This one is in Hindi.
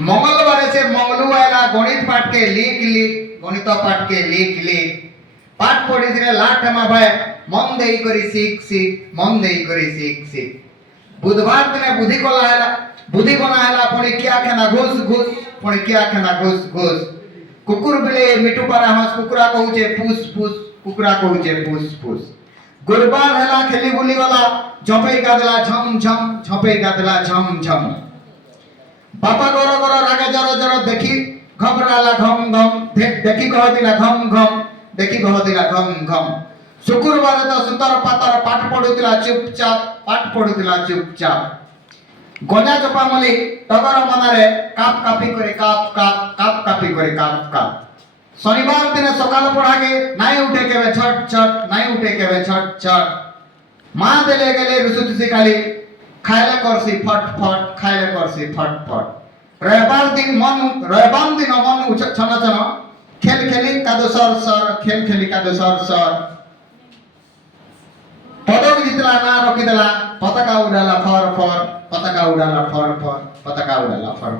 मंगलवार से मंगलू आयला गणित पाठ के लिख गणित पाठ के लिख पाठ पढ़ी दिले लाट मा भाई मन देई करी सीख मन देई करी सीख बुधवार दिन बुद्धि कोला आयला बुद्धि बना आयला पुणी क्या खाना घुस पुणी क्या खाना घुस कुकुर बिले मिठू पारा हंस कुकुरा कहूचे फूस कुकुरा कहूचे फूस गुरबार हला खेली बुली वाला झपे गादला झम बापा गोरो रागे जरो देखी घबराला घम देखी कह दिला घम शुक्रवार तो सुतर पातर पाठ पढुतिला चुपचाप गजा चपा मली टगर मनारे काप कापी करे काप शनिवार दिन सकाल पढ़ागे नाई उठे केवे छट माँ देले गेले रुसुतसी खाली खाइले करसी फट रविवार दिन मन छन खेल खेली कादो सर पदक जितला ना रखी देला पताका उड़ाला फर